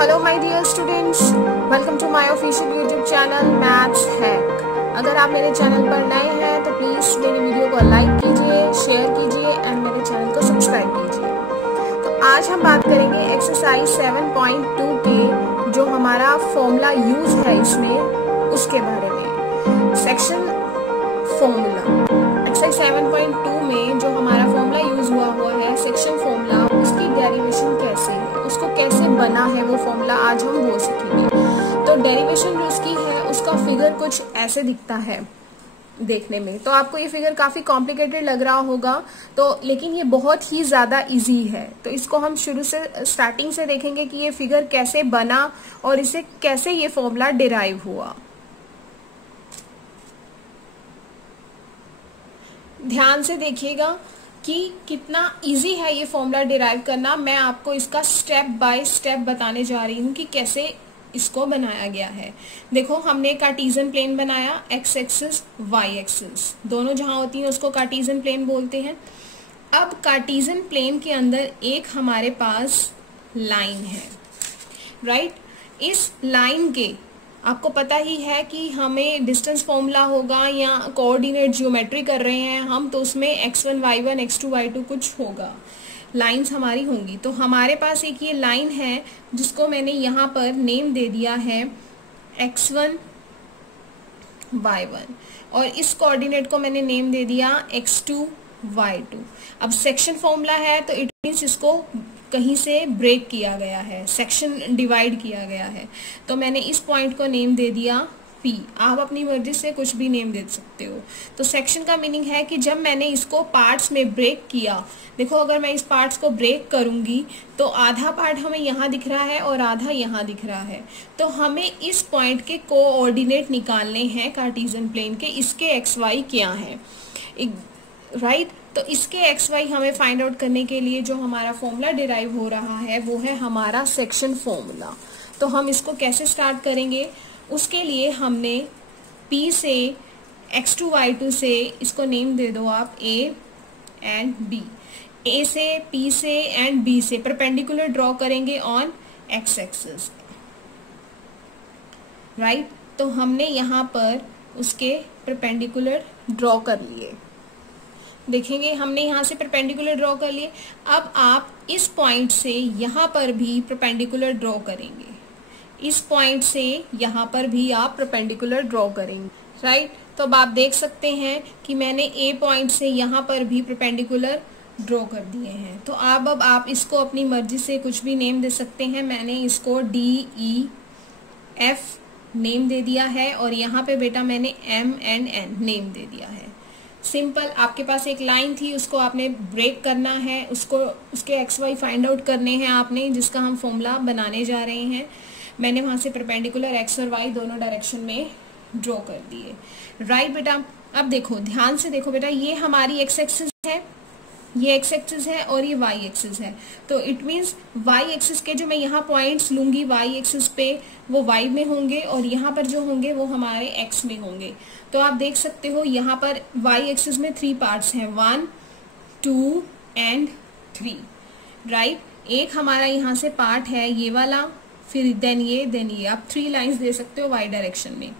Hello my dear students, welcome to my official YouTube channel maths hack. अगर आप मेरे channel पर नए हैं तो प्लीज़ मेरी वीडियो को लाइक कीजिए, शेयर कीजिए एंड मेरे चैनल को सब्सक्राइब कीजिए। तो आज हम बात करेंगे एक्सरसाइज 7.2 के जो हमारा फॉर्मूला यूज है इसमें उसके बारे में। सेक्शन फॉर्मूला एक्सरसाइज 7.2 में जो हमारा फॉर्मूला यूज हुआ है सेक्शन फॉर्मूला, उसकी डेरिवेशन कैसे है, उसको कैसे बना है वो फॉर्मूला, आज हम वो सीखेंगे। तो डेरिवेशन जो उसकी है उसका फिगर कुछ ऐसे दिखता है देखने में। तो आपको ये फिगर काफी कॉम्प्लिकेटेड लग रहा होगा, तो लेकिन ये बहुत ही ज्यादा इजी है। तो इसको हम शुरू से स्टार्टिंग से देखेंगे कि ये फिगर कैसे बना और इसे कैसे ये फॉर्मूला डिराइव हुआ। ध्यान से देखिएगा कि कितना इजी है ये फॉर्मूला डिराइव करना। मैं आपको इसका स्टेप बाय स्टेप बताने जा रही हूँ कि कैसे इसको बनाया गया है। देखो, हमने कार्टेशियन प्लेन बनाया, एक्स एक्सिस वाई एक्सिस दोनों जहां होती हैं उसको कार्टेशियन प्लेन बोलते हैं। अब कार्टेशियन प्लेन के अंदर एक हमारे पास लाइन है, राइट। इस लाइन के आपको पता ही है कि हमें डिस्टेंस फॉर्मूला होगा या कोऑर्डिनेट ज्योमेट्री कर रहे हैं हम, तो उसमें x1 y1 x2 y2 कुछ होगा, लाइंस हमारी होंगी। तो हमारे पास एक ये लाइन है जिसको मैंने यहाँ पर नेम दे दिया है x1 y1 और इस कोऑर्डिनेट को मैंने नेम दे दिया x2 y2। अब सेक्शन फॉर्मूला है तो इट मीन्स इसको कहीं से ब्रेक किया गया है, सेक्शन डिवाइड किया गया है। तो मैंने इस पॉइंट को नेम दे दिया P। आप अपनी मर्जी से कुछ भी नेम दे सकते हो। तो सेक्शन का मीनिंग है कि जब मैंने इसको पार्ट्स में ब्रेक किया, देखो अगर मैं इस पार्ट्स को ब्रेक करूंगी तो आधा पार्ट हमें यहाँ दिख रहा है और आधा यहाँ दिख रहा है। तो हमें इस पॉइंट के कोऑर्डिनेट निकालने हैं कार्टेशियन प्लेन के, इसके एक्स वाई क्या है, राइट। तो इसके एक्स वाई हमें फाइंड आउट करने के लिए जो हमारा फॉर्मूला डिराइव हो रहा है वो है हमारा सेक्शन फॉर्मूला। तो हम इसको कैसे स्टार्ट करेंगे, उसके लिए हमने P से x2 y2 से इसको नेम दे दो आप A एंड B। A से P से एंड B से परपेंडिकुलर ड्रॉ करेंगे ऑन x एक्सिस, राइट। तो हमने यहाँ पर उसके परपेंडिकुलर ड्रॉ कर लिए, देखेंगे हमने यहाँ से परपेंडिकुलर ड्रॉ कर लिए। अब आप इस पॉइंट से यहाँ पर भी परपेंडिकुलर ड्रॉ करेंगे, इस पॉइंट से यहाँ पर भी आप परपेंडिकुलर ड्रॉ करेंगे, राइट। तो अब आप देख सकते हैं कि मैंने ए पॉइंट से यहाँ पर भी परपेंडिकुलर ड्रॉ कर दिए हैं। तो अब आप इसको अपनी मर्जी से कुछ भी नेम दे सकते हैं। मैंने इसको DEF नेम दे दिया है और यहाँ पे बेटा मैंने M एंड N नेम दे दिया है। सिंपल, आपके पास एक लाइन थी उसको आपने ब्रेक करना है, उसको उसके एक्स वाई फाइंड आउट करने हैं आपने, जिसका हम फॉर्मूला बनाने जा रहे हैं। मैंने वहां से परपेंडिकुलर एक्स और वाई दोनों डायरेक्शन में ड्रॉ कर दिए, राइट बेटा। अब देखो, ध्यान से देखो बेटा, ये हमारी एक्स एक्सिस है, ये एक्स एक्सिस है और ये वाई एक्सिस है। तो इट मीन्स वाई एक्सिस के जो मैं यहाँ पॉइंट्स लूंगी वाई एक्सिस पे वो वाई में होंगे और यहाँ पर जो होंगे वो हमारे एक्स में होंगे। तो आप देख सकते हो यहाँ पर वाई एक्सिस में 3 पार्ट्स हैं, 1 2 एंड 3, राइट। एक हमारा यहाँ से पार्ट है ये वाला, फिर देन ये आप 3 लाइंस दे सकते हो वाई डायरेक्शन में।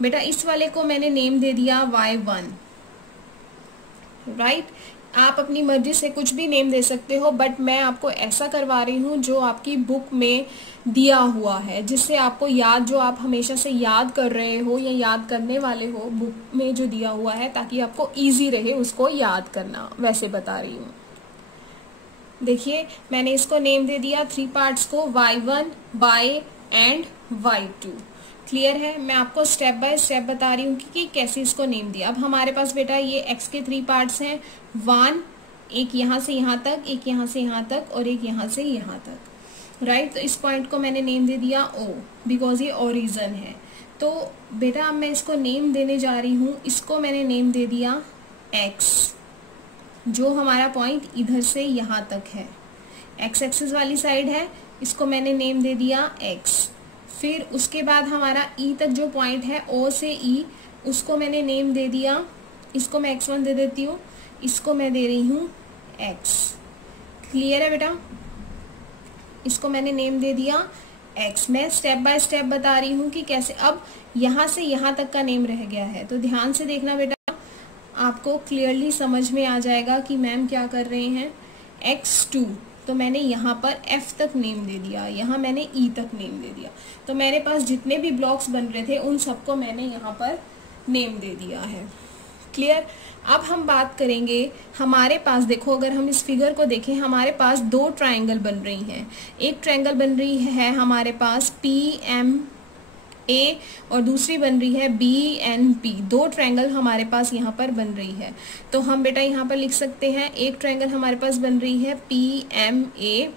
बेटा इस वाले को मैंने नेम दे दिया y1, राइट। आप अपनी मर्जी से कुछ भी नेम दे सकते हो, बट मैं आपको ऐसा करवा रही हूँ जो आपकी बुक में दिया हुआ है, जिससे आपको याद, जो आप हमेशा से याद कर रहे हो या याद करने वाले हो, बुक में जो दिया हुआ है, ताकि आपको इजी रहे उसको याद करना, वैसे बता रही हूँ। देखिए मैंने इसको नेम दे दिया 3 पार्ट्स को, y1 y and y2। Clear है, मैं आपको स्टेप बाय स्टेप बता रही हूँ कि कैसे इसको नेम दिया। अब हमारे पास बेटा ये x के 3 पार्ट्स हैं, 1, एक यहाँ से यहाँ तक, एक यहाँ से यहाँ तक और एक यहाँ से यहाँ तक, राइट। तो इस पॉइंट को मैंने नेम दे दिया O, बिकॉज ये ओरिजिन है। तो बेटा अब मैं इसको नेम देने जा रही हूँ, इसको मैंने नेम दे दिया X, जो हमारा पॉइंट इधर से यहाँ तक है, एक्स एक्सिस वाली साइड है, इसको मैंने नेम दे दिया X। फिर उसके बाद हमारा E तक जो पॉइंट है, O से E, उसको मैंने नेम दे दिया, इसको मैं x1 दे देती हूँ, इसको मैं दे रही हूँ X। क्लियर है बेटा, इसको मैंने नेम दे दिया x। मैं स्टेप बाय स्टेप बता रही हूँ कि कैसे। अब यहाँ से यहाँ तक का नेम रह गया है, तो ध्यान से देखना बेटा, आपको क्लियरली समझ में आ जाएगा कि मैम क्या कर रहे हैं। x2 तो मैंने यहाँ पर f तक नेम दे दिया, यहाँ मैंने e तक नेम दे दिया, तो मेरे पास जितने भी ब्लॉक्स बन रहे थे उन सबको मैंने यहाँ पर नेम दे दिया है। क्लियर। अब हम बात करेंगे, हमारे पास देखो, अगर हम इस फिगर को देखें, हमारे पास दो ट्रायंगल बन रही हैं। एक ट्रायंगल बन रही है हमारे पास PMA और दूसरी बन रही है BNP। दो ट्रायंगल हमारे पास यहाँ पर बन रही है, तो हम बेटा यहाँ पर लिख सकते हैं, एक ट्रायंगल हमारे पास बन रही है PMA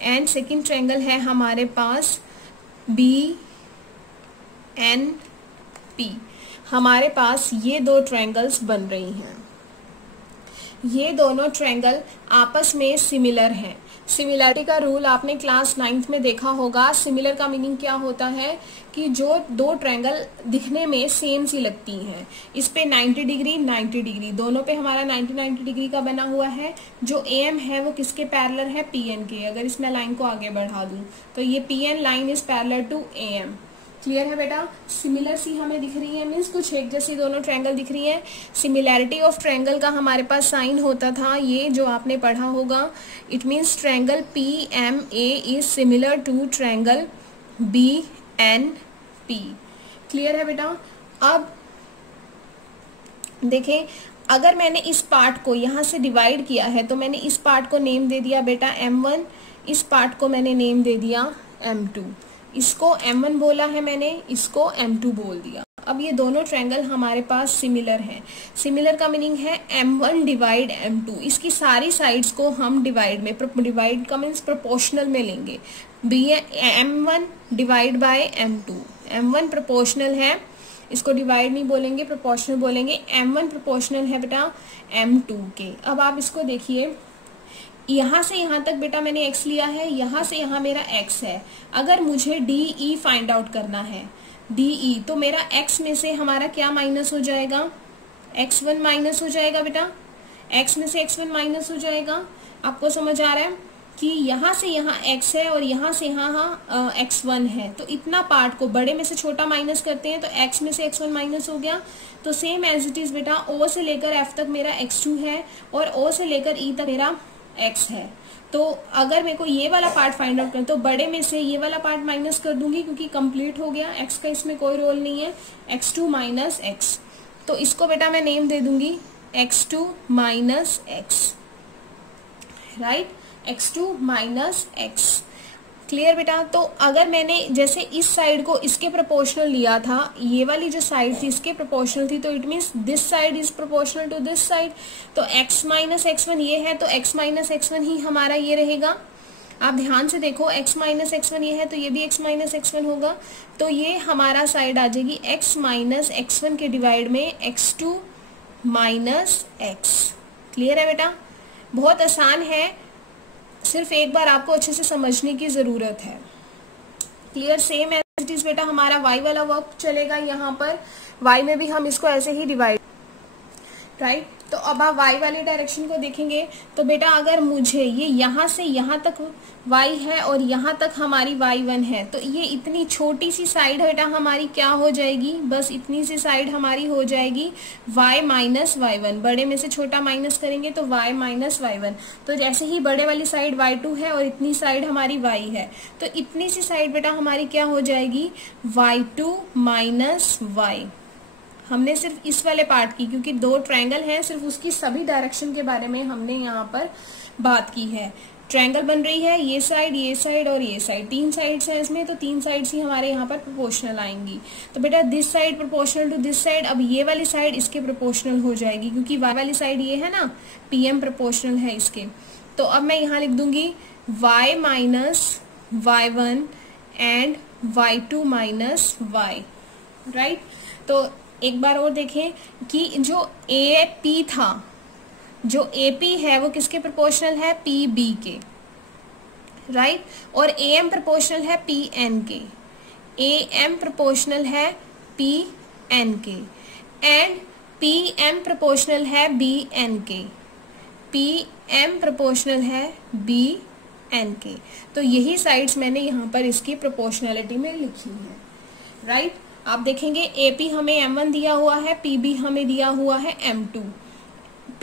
एंड सेकेंड ट्रायंगल है हमारे पास BNP। हमारे पास ये दो ट्रायंगल्स बन रही हैं। ये दोनों ट्रायंगल आपस में सिमिलर हैं। सिमिलरिटी का रूल आपने क्लास 9th में देखा होगा। सिमिलर का मीनिंग क्या होता है कि जो दो ट्रायंगल दिखने में सेम सी लगती हैं। इस पे 90 डिग्री 90 डिग्री, दोनों पे हमारा 90 डिग्री का बना हुआ है। जो AM है वो किसके पैरेलल है, PN के। अगर इसमें लाइन को आगे बढ़ा दूं तो ये PN line is parallel to AM। Clear है बेटा। सिमिलर सी हमें दिख रही है, मीन्स कुछ एक जैसी दोनों ट्रायंगल दिख रही है। सिमिलैरिटी ऑफ ट्रायंगल का हमारे पास साइन होता था, ये जो आपने पढ़ा होगा, it means triangle PMA is similar to triangle BNP। Clear है बेटा। अब देखें, अगर मैंने इस पार्ट को यहाँ से डिवाइड किया है तो मैंने इस पार्ट को नेम दे दिया बेटा M1, इस पार्ट को मैंने नेम दे दिया M2। इसको M1 बोला है मैंने, इसको M2 बोल दिया। अब ये दोनों ट्रायंगल हमारे पास सिमिलर हैं। सिमिलर का मीनिंग है M1 डिवाइड M2। इसकी सारी साइड्स को हम डिवाइड में, डिवाइड का मीन्स प्रोपोर्शनल में लेंगे। M1 divide by M2। M1 proportional है, इसको डिवाइड नहीं बोलेंगे, प्रोपोर्शनल बोलेंगे। M1 प्रोपोर्शनल है बेटा M2 के। अब आप इसको देखिए, यहाँ से यहाँ तक बेटा मैंने x लिया है, यहाँ से यहाँ मेरा x है। अगर मुझे DE फाइंड आउट करना है, DE, तो मेरा x में से हमारा क्या माइनस हो जाएगा, x1 माइनस हो जाएगा बेटा। x में से x1 माइनस हो जाएगा। आपको समझ आ रहा है कि यहाँ से यहाँ x है और यहाँ से यहाँ x1 है, तो इतना पार्ट को बड़े में से छोटा माइनस करते हैं तो x में से x1 माइनस हो गया। तो सेम एज इट इज बेटा, O से लेकर F तक मेरा x2 है और O से लेकर E तक मेरा x है। तो अगर मेरे को ये वाला पार्ट फाइंड आउट करना तो बड़े में से ये वाला पार्ट माइनस कर दूंगी, क्योंकि कंप्लीट हो गया, x का इसमें कोई रोल नहीं है, x2 माइनस x। तो इसको बेटा मैं नेम दे दूंगी x2 minus x, right, x2 minus x। Clear बेटा। तो अगर मैंने जैसे इस साइड को इसके प्रोपोर्शनल लिया था, ये वाली जो साइड थी इसके प्रोपोर्शनल थी, तो it means this side is proportional to this side. तो x माइनस x1 ये है, तो x माइनस x1 ही हमारा ये रहेगा। आप ध्यान से देखो, x माइनस x1 ये है तो ये भी x माइनस x1 होगा। तो ये हमारा साइड आ जाएगी x माइनस x1 के डिवाइड में x2 माइनस x। क्लियर है बेटा। बहुत आसान है, सिर्फ एक बार आपको अच्छे से समझने की जरूरत है। Clear. Same as it is बेटा हमारा y वाला वर्क चलेगा यहाँ पर, y में भी हम इसको ऐसे ही डिवाइड, राइट। तो अब आप y वाले डायरेक्शन को देखेंगे तो बेटा अगर मुझे ये यहाँ से यहाँ तक y है और यहाँ तक हमारी y1 है, तो ये इतनी छोटी सी साइड बेटा हमारी क्या हो जाएगी, बस इतनी सी साइड हमारी हो जाएगी y माइनस y1। बड़े में से छोटा माइनस करेंगे तो y माइनस y1। तो जैसे ही बड़े वाली साइड y2 है और इतनी साइड हमारी y है, तो इतनी सी साइड बेटा हमारी क्या हो जाएगी, y2 माइनस y। हमने सिर्फ इस वाले पार्ट की, क्योंकि दो ट्रायंगल हैं, सिर्फ उसकी सभी डायरेक्शन के बारे में हमने यहाँ पर बात की है। ट्रायंगल बन रही है ये साइड और ये साइड, तीन साइड्स हैं इसमें, तो तीन साइड्स ही हमारे यहाँ पर प्रोपोर्शनल आएंगी। तो बेटा this side proportional to this side, अब ये वाली साइड इसके प्रोपोर्शनल हो जाएगी, क्योंकि y वाली साइड ये है ना, PM प्रोपोर्शनल है इसके। तो अब मैं यहाँ लिख दूंगी y minus y1 and y2 minus y, right. तो एक बार और देखें कि जो AP था, जो AP है वो किसके प्रोपोर्शनल है, PB के, राइट। और AM प्रोपोर्शनल है PN के, AM प्रोपोर्शनल है PN के, एंड PM प्रोपोर्शनल है BN के, PM प्रोपोर्शनल है BN n के। तो यही साइड्स मैंने यहाँ पर इसकी प्रोपोर्शनैलिटी में लिखी है, राइट। आप देखेंगे AP हमें m1 दिया हुआ है, PB हमें दिया हुआ है m2,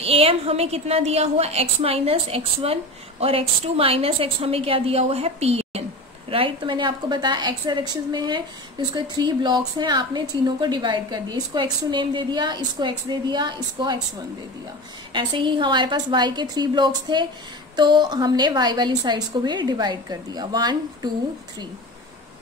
AM हमें कितना दिया हुआ है x माइनस x1, और x2 माइनस x हमें क्या दिया हुआ है PN, राइट। तो मैंने आपको बताया x डायरेक्शन में है, इसको 3 ब्लॉक्स हैं, आपने तीनों को डिवाइड कर दिया, इसको x2 नेम दे दिया, इसको x दे दिया, इसको x1 दे दिया। ऐसे ही हमारे पास y के 3 ब्लॉक्स थे, तो हमने y वाली साइड्स को भी डिवाइड कर दिया 1 2 3,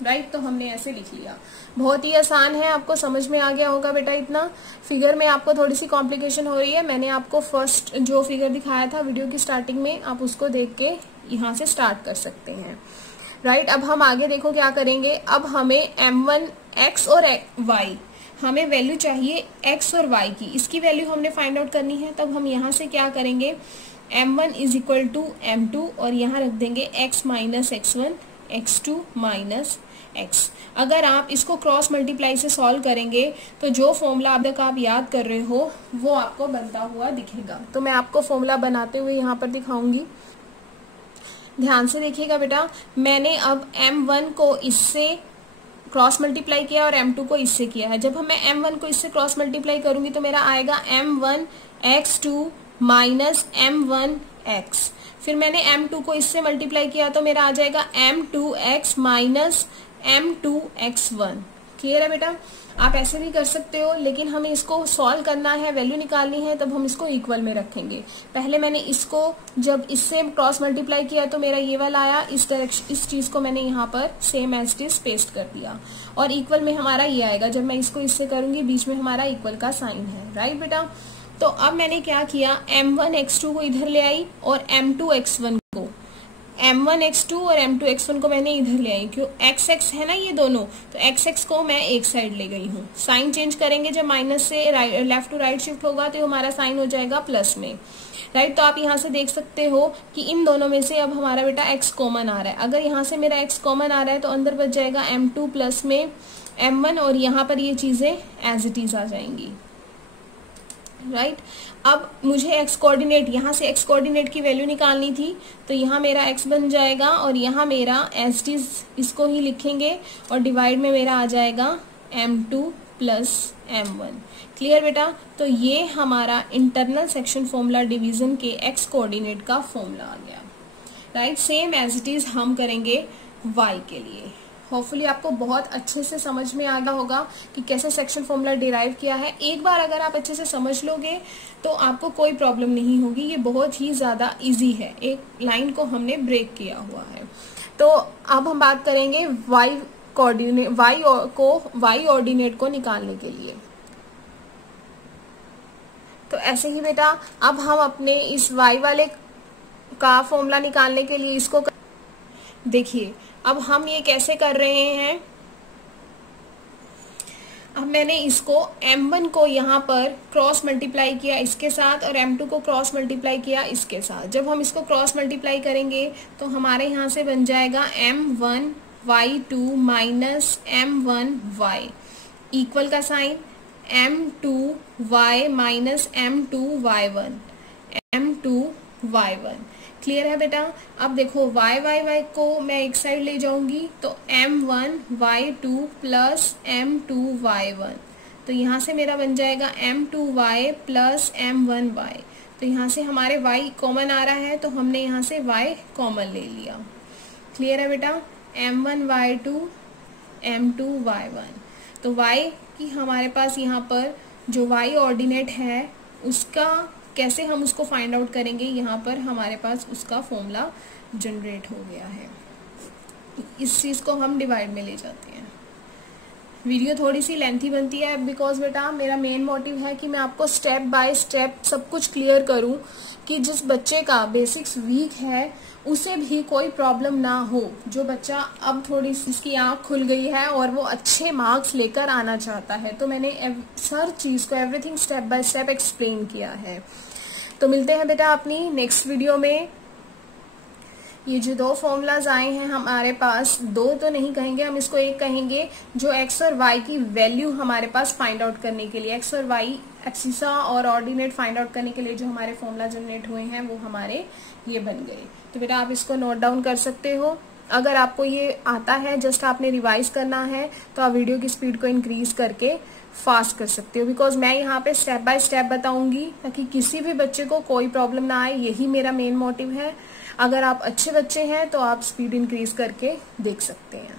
राइट। तो हमने ऐसे लिख लिया। बहुत ही आसान है, आपको समझ में आ गया होगा बेटा। इतना फिगर में आपको थोड़ी सी कॉम्प्लिकेशन हो रही है, मैंने आपको फर्स्ट जो फिगर दिखाया था वीडियो की स्टार्टिंग में, आप उसको देख के यहाँ से स्टार्ट कर सकते हैं, राइट। अब हम आगे देखो क्या करेंगे। अब हमें m1 x और y, हमें वैल्यू चाहिए x और y की, इसकी वैल्यू हमने फाइंड आउट करनी है। तब हम यहाँ से क्या करेंगे, m1 is equal to m2, और यहाँ रख देंगे x minus x1, x2 minus x। अगर आप इसको क्रॉस मल्टीप्लाई से सॉल्व करेंगे तो जो फॉर्मूला अब तक आप याद कर रहे हो वो आपको बनता हुआ दिखेगा। तो मैं आपको फॉर्मूला बनाते हुए यहाँ पर दिखाऊंगी, ध्यान से देखिएगा बेटा। मैंने अब m1 को इससे क्रॉस मल्टीप्लाई किया और m2 को इससे किया है। जब मैं m1 को इससे क्रॉस मल्टीप्लाई करूंगी तो मेरा आएगा m1 x2 minus m1 x। फिर मैंने m2 को इससे मल्टीप्लाई किया तो मेरा आ जाएगा m2x माइनस m2x1। क्लियर है बेटा। आप ऐसे भी कर सकते हो, लेकिन हमें इसको सॉल्व करना है, वैल्यू निकालनी है, तब हम इसको इक्वल में रखेंगे। पहले मैंने इसको जब इससे क्रॉस मल्टीप्लाई किया तो मेरा ये वाला आया, इस डायरेक्शन, इस चीज को मैंने यहाँ पर same as it is paste कर दिया, और इक्वल में हमारा ये आएगा। जब मैं इसको इससे करूंगी बीच में हमारा इक्वल का साइन है, राइट बेटा। तो अब मैंने क्या किया, m1 x2 को इधर ले आई और m2 x1 को, m1 x2 और m2 x1 को मैंने इधर ले आई। क्यों, x x है ना ये दोनों, तो x x को मैं एक साइड ले गई हूँ। साइन चेंज करेंगे, जब माइनस से लेफ्ट टू राइट शिफ्ट होगा तो हमारा साइन हो जाएगा प्लस में, राइट। तो आप यहाँ से देख सकते हो कि इन दोनों में से अब हमारा बेटा x कॉमन आ रहा है। अगर यहाँ से मेरा x कॉमन आ रहा है तो अंदर बच जाएगा m2 प्लस में m1, और यहाँ पर ये चीजें एज इट इज आ जाएंगी, राइट। अब मुझे x कोऑर्डिनेट, यहाँ से x कोऑर्डिनेट की वैल्यू निकालनी थी, तो यहाँ मेरा x बन जाएगा और यहाँ मेरा एज इट इज इसको ही लिखेंगे और डिवाइड में मेरा आ जाएगा m2 प्लस m1। क्लियर बेटा। तो ये हमारा इंटरनल सेक्शन फॉर्मूला डिवीजन के x कोऑर्डिनेट का फॉर्मूला आ गया, right. Same as it is हम करेंगे y के लिए। होपफुली आपको बहुत अच्छे से समझ में आ गया होगा कि कैसे सेक्शन फॉर्मूला डिराइव किया है। एक बार अगर आप अच्छे से समझ लोगे तो आपको कोई प्रॉब्लम नहीं होगी, ये बहुत ही ज्यादा इजी है, एक लाइन को हमने ब्रेक किया हुआ है। तो अब हम बात करेंगे y कोऑर्डिनेट, y ऑर्डिनेट को निकालने के लिए। तो ऐसे ही बेटा अब हम अपने इस y वाले का फॉर्मूला निकालने के लिए इसको देखिए, अब हम ये कैसे कर रहे हैं। अब मैंने इसको m1 को यहाँ पर क्रॉस मल्टीप्लाई किया इसके साथ और m2 को क्रॉस मल्टीप्लाई किया इसके साथ। जब हम इसको क्रॉस मल्टीप्लाई करेंगे तो हमारे यहाँ से बन जाएगा m1 y2 minus m1 y, equal का sign m2 y minus m2 y1, m2 y1। Clear है बेटा। अब देखो y को मैं एक साइड ले जाऊंगी तो m1 y2 plus m2 y1, तो यहाँ से मेरा बन जाएगा m2 y plus m1 y। तो यहाँ से हमारे y कॉमन आ रहा है तो हमने यहाँ से y कॉमन ले लिया। क्लियर है बेटा। m1 y2 m2 y1, तो y की हमारे पास यहाँ पर जो y ऑर्डिनेट है उसका कैसे हम उसको फाइंड आउट करेंगे, यहाँ पर हमारे पास उसका फॉर्मूला जनरेट हो गया है। इस चीज को हम डिवाइड में ले जाते हैं। वीडियो थोड़ी सी लेंथी बनती है बिकॉज बेटा मेरा मेन मोटिव है कि मैं आपको स्टेप बाय स्टेप सब कुछ क्लियर करूं कि जिस बच्चे का बेसिक्स वीक है उसे भी कोई प्रॉब्लम ना हो। जो बच्चा अब थोड़ी सी इसकी आंख खुल गई है और वो अच्छे मार्क्स लेकर आना चाहता है, तो मैंने हर चीज को everything step by step explain किया है। तो मिलते हैं बेटा अपनी नेक्स्ट वीडियो में। ये जो दो फॉर्मूलाज आए हैं हमारे पास, दो तो नहीं कहेंगे, हम इसको एक कहेंगे, जो एक्स और वाई की वैल्यू हमारे पास फाइंड आउट करने के लिए, एक्स और वाई एक्सिसा और ऑर्डिनेट फाइंड आउट करने के लिए जो हमारे फॉर्मूला जनरेट हुए हैं वो हमारे ये बन गए। तो बेटा आप इसको नोट डाउन कर सकते हो। अगर आपको ये आता है, जस्ट आपने रिवाइज करना है, तो आप वीडियो की स्पीड को इंक्रीज करके फास्ट कर सकते हो, बिकॉज मैं यहाँ पे स्टेप बाय स्टेप बताऊंगी ताकि किसी भी बच्चे को कोई प्रॉब्लम ना आए। यही मेरा मेन मोटिव है। अगर आप अच्छे बच्चे हैं तो आप स्पीड इंक्रीज करके देख सकते हैं।